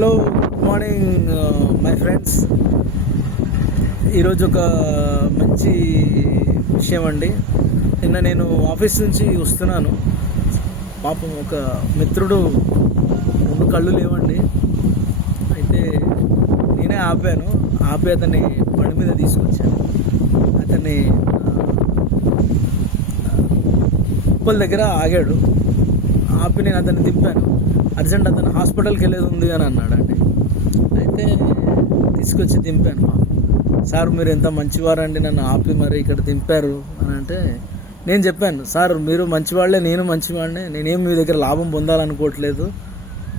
Hello, good morning my friends. ఈరోజు ఒక మంచి విషయం అండి. నిన్న నేను ఆఫీస్ నుంచి వస్తున్నాను. పాపం ఒక మిత్రుడు రెండు కళ్ళు లేవండి. అయితే నేనే ఆపి అతన్ని బండి మీద తీసుకొచ్చాను. అతన్ని ఉప్పల్ దగ్గర ఆగాడు. ఆపి నేను అతన్ని దింపాను. అర్జెంట్ అతను హాస్పిటల్కి వెళ్ళేది ఉంది అని అన్నాడండి. అయితే తీసుకొచ్చి దింపాను. సార్ మీరు ఎంత మంచివారండి, నన్ను ఆపి మరి ఇక్కడ దింపారు అని అంటే నేను చెప్పాను, సార్ మీరు మంచివాళ్లే, నేను మంచివాడినే, నేనేం మీ దగ్గర లాభం పొందాలనుకోవట్లేదు.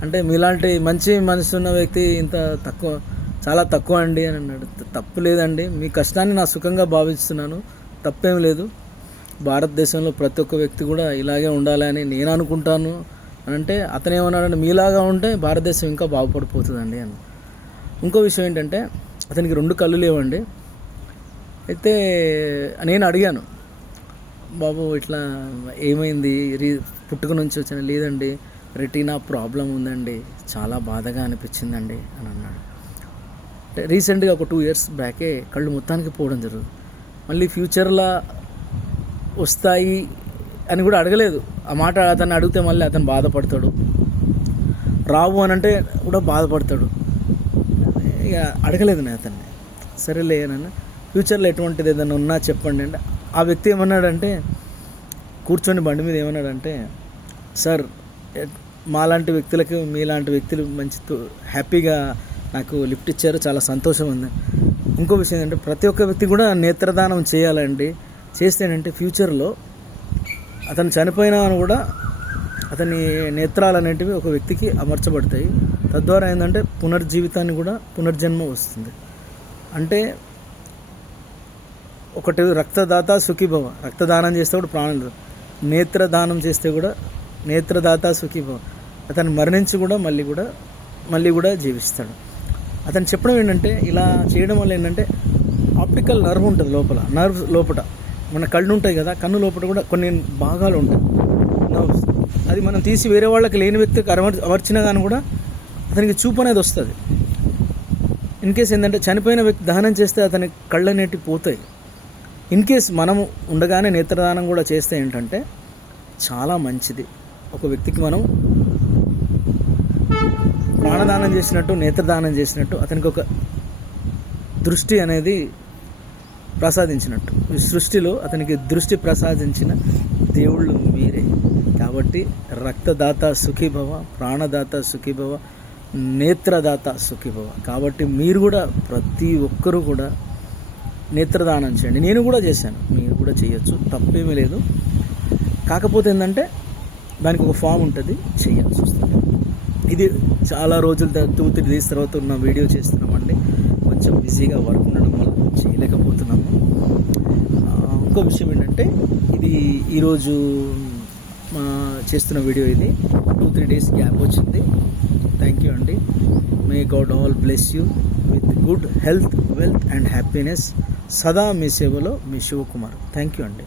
అంటే మీలాంటి మంచి మనసు ఉన్న వ్యక్తి ఇంత తక్కువ, చాలా తక్కువ అండి అని అన్నాడు. తప్పు లేదండి, మీ కష్టాన్ని నా సుఖంగా భావిస్తున్నాను, తప్పేం లేదు. భారతదేశంలో ప్రతి ఒక్క వ్యక్తి కూడా ఇలాగే ఉండాలి అని నేను అనుకుంటాను అని అంటే అతను ఏమన్నాడంటే, మీలాగా ఉంటే భారతదేశం ఇంకా బాగుపడిపోతుందండి అని. ఇంకో విషయం ఏంటంటే అతనికి రెండు కళ్ళు లేవండి. అయితే నేను అడిగాను, బాబు ఇట్లా ఏమైంది, పుట్టుక నుంచి వచ్చిన లేదండి, రెటీనా ప్రాబ్లం ఉందండి, చాలా బాధగా అనిపించిందండి అని అన్నాడు. అంటే రీసెంట్గా ఒక 2 years బ్యాకే కళ్ళు మొత్తానికి పోవడం జరుగుతుంది. మళ్ళీ ఫ్యూచర్లో వస్తాయి అని కూడా అడగలేదు. ఆ మాట అతన్ని అడిగితే మళ్ళీ అతను బాధపడతాడు, రావు అని అంటే కూడా బాధపడతాడు. ఇక అడగలేదు నేను అతన్ని. సరేలే అని, ఫ్యూచర్లో ఎటువంటిది ఏదైనా ఉన్నా చెప్పండి అంటే ఆ వ్యక్తి ఏమన్నాడంటే, కూర్చొని బండి మీద ఏమన్నాడంటే, సార్ మాలాంటి వ్యక్తులకి మీలాంటి వ్యక్తులు మంచి హ్యాపీగా నాకు లిఫ్ట్ ఇచ్చారు, చాలా సంతోషం ఉంది. ఇంకో విషయం ఏంటంటే ప్రతి ఒక్క వ్యక్తి కూడా నేత్రదానం చేయాలండి. చేస్తే ఏంటంటే ఫ్యూచర్లో అతను చనిపోయినా కూడా అతని నేత్రాలు అనేటివి ఒక వ్యక్తికి అమర్చబడతాయి. తద్వారా ఏంటంటే పునర్జీవితాన్ని కూడా పునర్జన్మ వస్తుంది. అంటే ఒకటి రక్తదాత సుఖీభవ, రక్తదానం చేస్తే కూడా ప్రాణం లేదు. నేత్రదానం చేస్తే కూడా నేత్రదాత సుఖీభవ, అతను మరణించి కూడా మళ్ళీ కూడా జీవిస్తాడు. అతను చెప్పడం ఏంటంటే, ఇలా చేయడం వల్ల ఏంటంటే ఆప్టికల్ నర్వ్ ఉంటుంది లోపల మన కళ్ళు ఉంటాయి కదా, కన్ను లోపల కూడా కొన్ని భాగాలు ఉంటాయి నర్వ్స్. అది మనం తీసి వేరే వాళ్ళకి లేని వ్యక్తికి అమర్చినా కానీ కూడా అతనికి చూపు అనేది వస్తుంది. ఇన్ కేస్ ఏంటంటే చనిపోయిన వ్యక్తి దహనం చేస్తే అతని కళ్ళు అనేటివి పోతాయి. ఇన్ కేస్ మనం ఉండగానే నేత్రదానం కూడా చేస్తే ఏంటంటే చాలా మంచిది. ఒక వ్యక్తికి మనం ప్రాణదానం చేసినట్టు, నేత్రదానం చేసినట్టు అతనికి ఒక దృష్టి అనేది ప్రసాదించినట్టు. ఈ సృష్టిలో అతనికి దృష్టి ప్రసాదించిన దేవుళ్ళు మీరే. కాబట్టి రక్తదాత సుఖీభవ, ప్రాణదాత సుఖీభవ, నేత్రదాత సుఖీభవ. కాబట్టి మీరు కూడా ప్రతి ఒక్కరూ కూడా నేత్రదానం చేయండి. నేను కూడా చేశాను, మీరు కూడా చేయొచ్చు, తప్పేమీ లేదు. కాకపోతే ఏంటంటే దానికి ఒక ఫామ్ ఉంటుంది, చేయాల్సి వస్తుంది. ఇది చాలా రోజుల 2-3 days తర్వాత ఉన్న వీడియో చేస్తున్నామండి. కొంచెం బిజీగా వర్క్ ఉండడం వల్ల చేయలేకపోతున్నాము. ఇంకో విషయం ఏంటంటే ఇది ఈరోజు చేస్తున్న వీడియో, ఇది 2-3 days గ్యాప్ వచ్చింది. థ్యాంక్ యూ అండి. May God all bless you with good health, wealth and happiness. సదా మీ సేవలో మీ శివకుమార్. థ్యాంక్ యూ అండి.